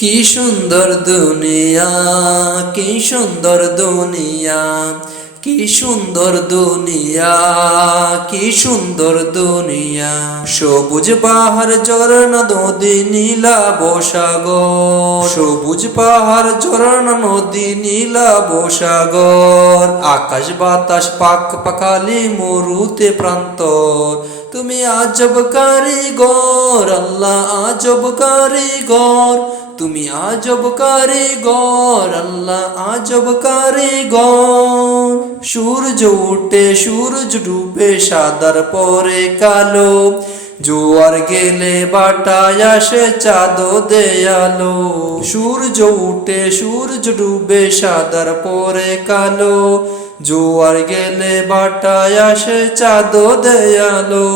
কি সুন্দর দুনিয়া, কি সুন্দর দুনিয়া, কি সুন্দর দুনিয়া, কি সুন্দর দুনিয়া। সবুজ পাহাড় ঝরনা নদী নীলাভ সাগর, সবুজ পাহাড় ঝরনা নদী নীলাভ সাগর। আকাশ বাতাস পাক পাখালি মরুতে প্রান্তর। তুমি আজব কারিগর আল্লাহ, আজব কারিগর। তুমি আজব কারিগর আল্লাহ, আজব কারিগর। সূর্য উঠে সূর্য ডুবে সাদার পরে কালো, জোয়ার গেলে বাটায় আসে চাঁদ দেয়ালো। সূর্য উঠে সূর্য ডুবে সাদার পরে কালো, জোয়ার গেলে বাটায় আসে চাঁদ দেয়ালো।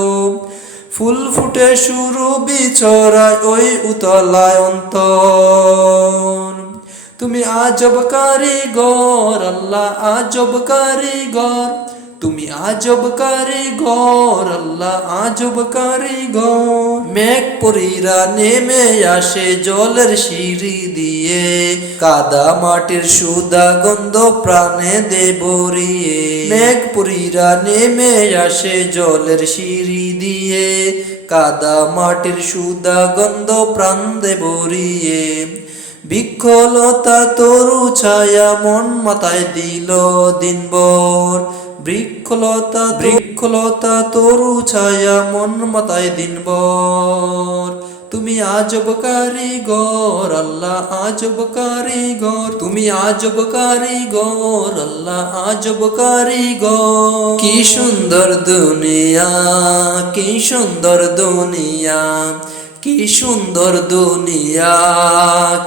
ফুল ফুটে সুরভি ছড়ায় ওই উতলায় অন্তর। তুমি আজব কারিগর আল্লাহ, আজব কারিগর। তুমি আজব কারিগর আল্লাহ, আজব কারিগর। মেঘ পরীরা নেমে আসে জলের সিঁড়ি দিয়ে, কাদা মাটির সুদা গন্ধ প্রাণে দে ভরিয়ে। মেঘ পরীরা নেমে আসে জলের সিঁড়ি দিয়ে, কাদা মাটির সুদা গন্ধ প্রাণ দে ভরিয়ে। বৃক্ষলতা তরু ছায়া মন মাথায় দিল দিনভর। বৃক্ষলতা বৃক্ষলতা তরু ছায়া মন মাথায় দিনভর। তুমি আজব কারিগর আল্লাহ, আজব কারিগর। তুমি আজব কারিগর আল্লাহ, আজব কারিগর। কি সুন্দর দুনিয়া, কি সুন্দর দুনিয়া, কি সুন্দর দুনিয়া,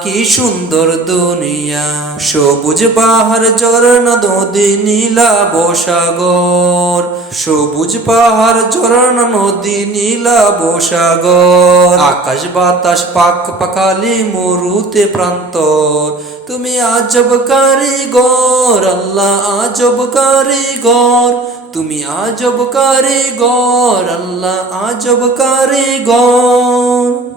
কি সুন্দর দুনিয়া। সবুজ পাহাড় ঝরনা নদী নীলাভ সাগর, সবুজ পাহাড় ঝরনা নদী নীলাভ সাগর। আকাশ বাতাস পাক পাখালি মরুতে প্রান্তর। তুমি আজব কারিগর আল্লাহ, আজব কারিগর। তুমি আজব কারিগর আল্লাহ, আজব কারিগর।